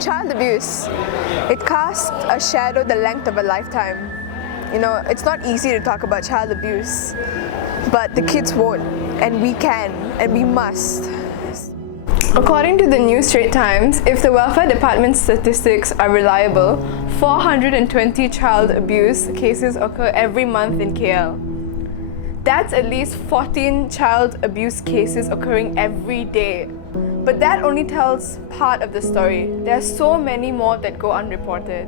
Child abuse, it casts a shadow the length of a lifetime. You know, it's not easy to talk about child abuse, but the kids won't, and we can, and we must. According to the New Straits Times, if the Welfare Department's statistics are reliable, 420 child abuse cases occur every month in KL. That's at least 14 child abuse cases occurring every day. But that only tells part of the story. There are so many more that go unreported.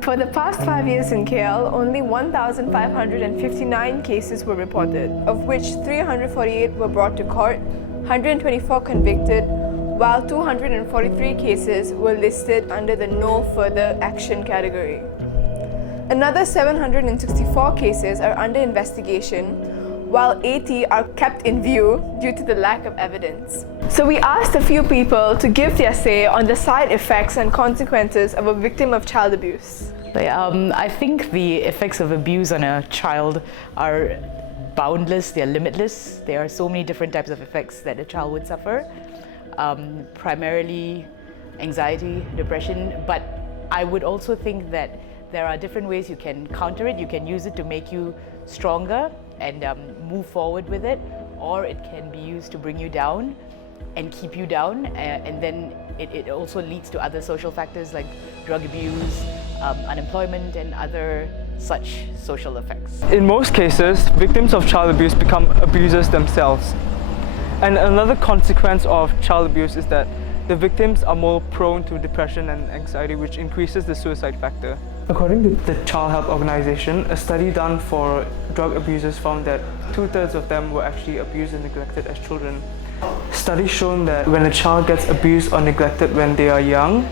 For the past 5 years in KL, only 1,559 cases were reported, of which 348 were brought to court, 124 convicted, while 243 cases were listed under the no further action category. Another 764 cases are under investigation, while 80 are kept in view due to the lack of evidence. So we asked a few people to give their say on the side effects and consequences of a victim of child abuse. I think the effects of abuse on a child are boundless, they're limitless. There are so many different types of effects that a child would suffer. Primarily anxiety, depression, but I would also think that there are different ways you can counter it. You can use it to make you stronger and move forward with it, or it can be used to bring you down and keep you down, and then it also leads to other social factors like drug abuse, unemployment, and other such social effects. In most cases, victims of child abuse become abusers themselves. And another consequence of child abuse is that the victims are more prone to depression and anxiety, which increases the suicide factor. According to the Child Health Organization, a study done for drug abusers found that 2/3 of them were actually abused and neglected as children. Studies shown that when a child gets abused or neglected when they are young,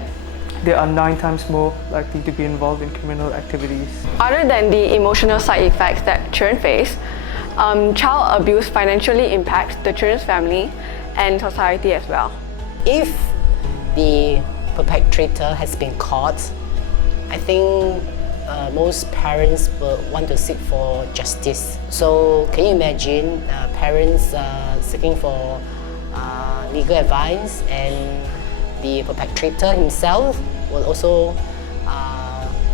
they are 9 times more likely to be involved in criminal activities. Other than the emotional side effects that children face, child abuse financially impacts the children's family and society as well. If the perpetrator has been caught, I think most parents will want to seek for justice. So can you imagine parents seeking for legal advice, and the perpetrator himself will also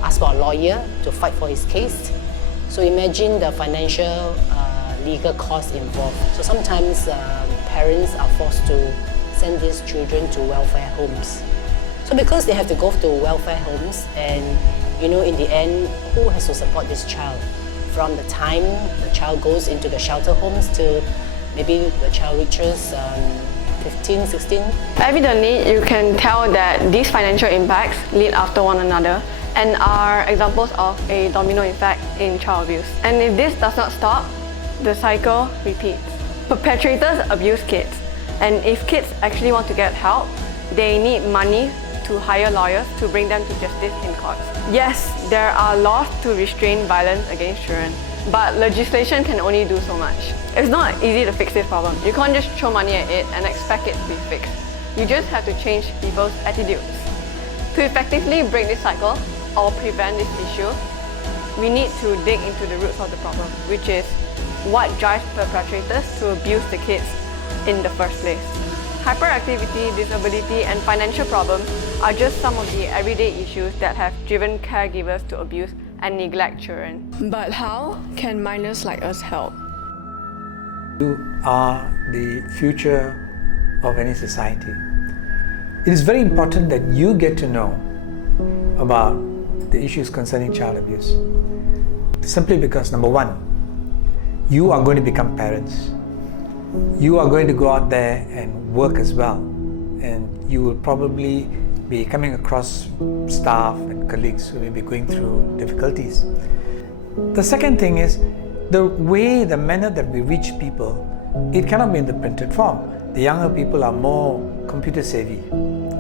ask for a lawyer to fight for his case? So imagine the financial legal costs involved. So sometimes parents are forced to send these children to welfare homes. So because they have to go to welfare homes, and in the end, who has to support this child? From the time the child goes into the shelter homes to maybe the child reaches 15, 16. Evidently, you can tell that these financial impacts lead after one another and are examples of a domino effect in child abuse. And if this does not stop, the cycle repeats. Perpetrators abuse kids, and if kids actually want to get help, they need money to hire lawyers to bring them to justice in courts. Yes, there are laws to restrain violence against children, but legislation can only do so much. It's not easy to fix this problem. You can't just throw money at it and expect it to be fixed. You just have to change people's attitudes. To effectively break this cycle or prevent this issue, we need to dig into the roots of the problem, which is what drives perpetrators to abuse the kids in the first place. Hyperactivity, disability, and financial problems are just some of the everyday issues that have driven caregivers to abuse and neglect children. But how can minors like us help? You are the future of any society. It is very important that you get to know about the issues concerning child abuse. Simply because, number one, you are going to become parents. You are going to go out there and work as well, and you will probably be coming across staff and colleagues who may be going through difficulties. The second thing is the manner that we reach people, it cannot be in the printed form. The younger people are more computer savvy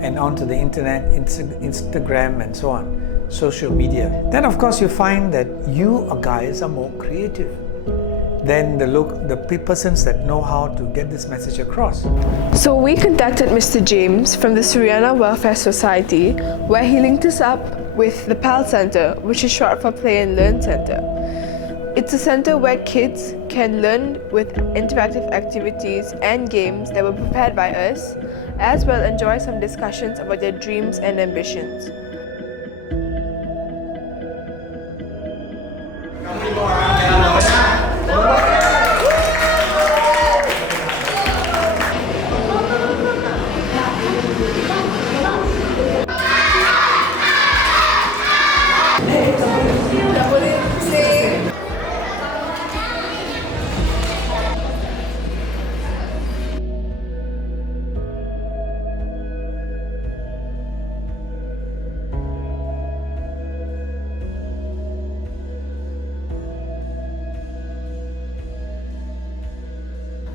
and onto the internet, Instagram and so on, social media. Then of course you find that you guys are more creative than the persons that know how to get this message across. So we contacted Mr. James from the Suryana Welfare Society, where he linked us up with the PAL Center, which is short for Play and Learn Center. It's a center where kids can learn with interactive activities and games that were prepared by us, as well enjoy some discussions about their dreams and ambitions.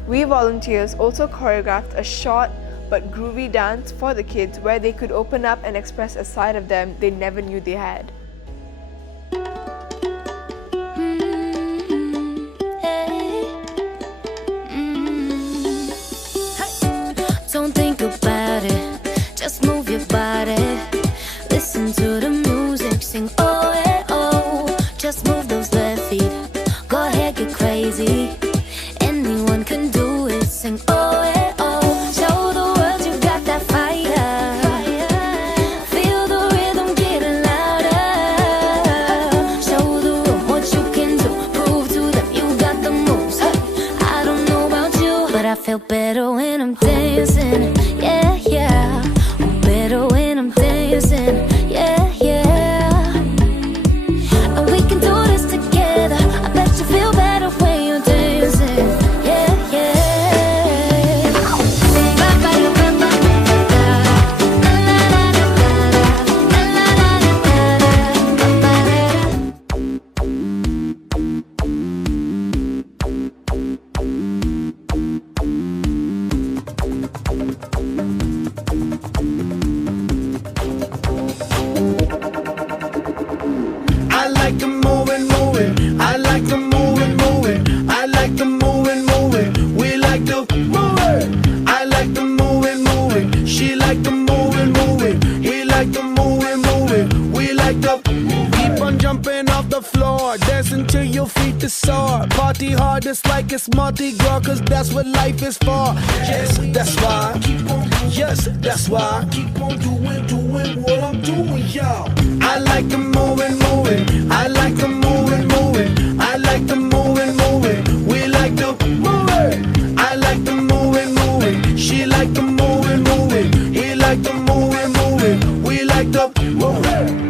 We volunteers also choreographed a short but groovy dance for the kids where they could open up and express a side of them they never knew they had. Don't think about it, just move your body. Listen to the music, sing oh eh oh. Just move those left feet, go ahead, get crazy. Anyone can do it, sing oh eh oh. Show the world you got that fire. Feel the rhythm getting louder. Show the room what you can do, prove to them you got the moves. I don't know about you, but I feel better when I'm dancing. Yeah, yeah. I'm better when I'm dancing. Yeah, yeah. And we can do this together. I bet you feel better when you're dancing. Yeah, yeah. I like the moving, moving. I like the moving, moving. I like the moving, moving. We like the moving. I like the moving, moving. She like the moving, moving. We like the moving, moving. We like the keep on jumping off the floor, dancing till your feet is sore. Party hard, it's like it's Mardi Gras, 'cause that's what life is for. Yes, that's why. Yes, that's why. Keep on doing what I'm doing, y'all. I like the moving, moving. I like the moving, moving. I like the moving, moving. We like the moving. I like the moving, moving. She like the moving, moving. He like the moving, moving. We like the moving.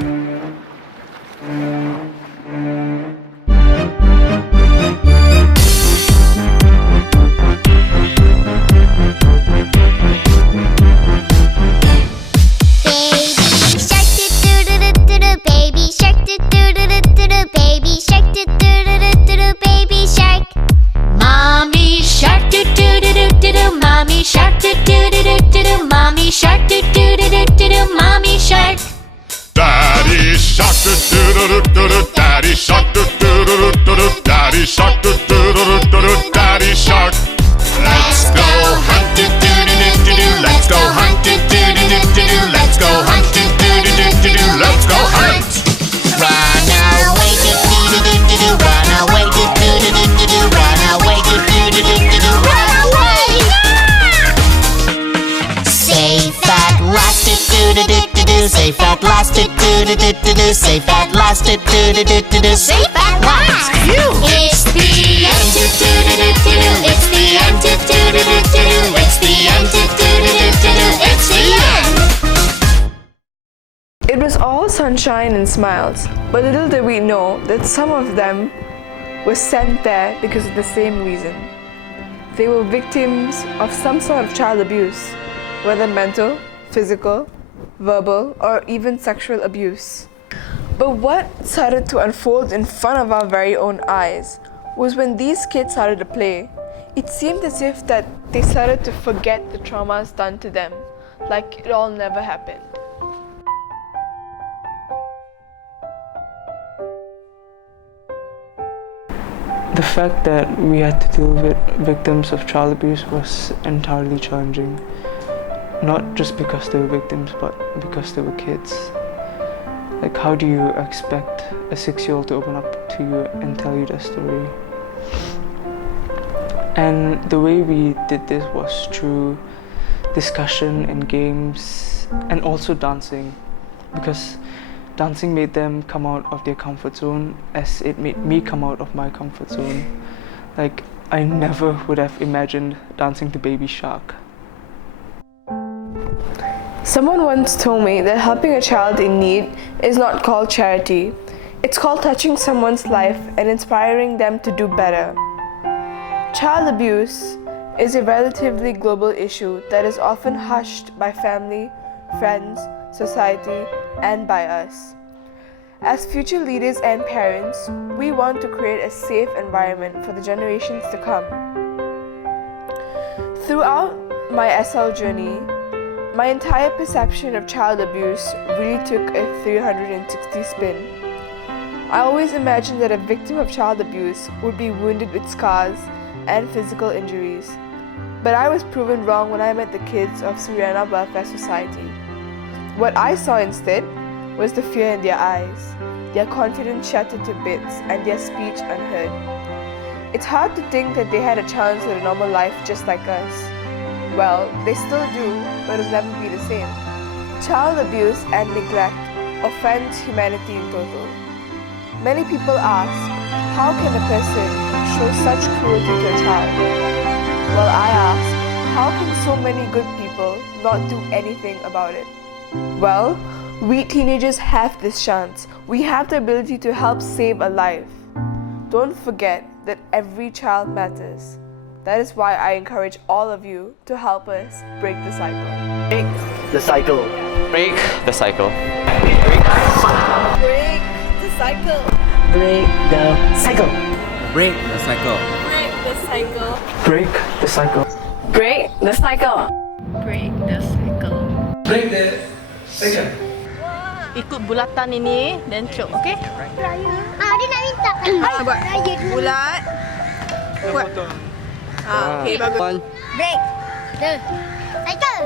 Baby shark do do do do do do, baby shark do do do do do do, baby shark. Mommy shark do do do do do do, mommy shark do do do do do do, mommy shark do do do do do do, mommy shark. Daddy shark do do do do do, daddy shark do do do do do, daddy shark do do do do do, daddy shark. Let's go hunt do do do do do, let's go hunt do do do do do, let's go hunt do do do do do, let's go hunt. Run away do do do do do do, run away do do do do do do, run away do do do do do do, run away. Safe at last do do do do do, safe at last do do do do do, safe at last do do do do do, safe at last. It's the end do do do do do, it's the end do do do do do, it's the end do do do do do, it's the end. It was all sunshine and smiles, but little did we know that some of them were sent there because of the same reason. They were victims of some sort of child abuse, whether mental, physical, verbal, or even sexual abuse. But what started to unfold in front of our very own eyes was when these kids started to play. It seemed as if that they started to forget the traumas done to them, like it all never happened. The fact that we had to deal with victims of child abuse was entirely challenging. Not just because they were victims, but because they were kids. Like, how do you expect a 6-year-old to open up to you and tell you their story? And the way we did this was through discussion and games and also dancing, because dancing made them come out of their comfort zone as it made me come out of my comfort zone. Like, I never would have imagined dancing to Baby Shark. Someone once told me that helping a child in need is not called charity. It's called touching someone's life and inspiring them to do better. Child abuse is a relatively global issue that is often hushed by family, friends, society, and by us. As future leaders and parents, we want to create a safe environment for the generations to come. Throughout my SL journey, my entire perception of child abuse really took a 360 spin. I always imagined that a victim of child abuse would be wounded with scars and physical injuries. But I was proven wrong when I met the kids of Suriana Welfare Society. What I saw instead was the fear in their eyes, their confidence shattered to bits, and their speech unheard. It's hard to think that they had a chance at a normal life just like us. Well, they still do, but it'll never be the same. Child abuse and neglect offends humanity in total. Many people ask, how can a person show such cruelty to a child? Well, I ask, how can so many good people not do anything about it? Well, we teenagers have this chance. We have the ability to help save a life. Don't forget that every child matters. That is why I encourage all of you to help us break the cycle. Break the cycle. Break the cycle. Break the cycle. Break the cycle. Break the cycle. Break the cycle. Break the cycle. Break the cycle. Break the cycle. Break the cycle. Ikut bulatan ini dan cuk, okey? Dia nak minta. Buat bulat. Buat. Okay, bagus. Break the cycle.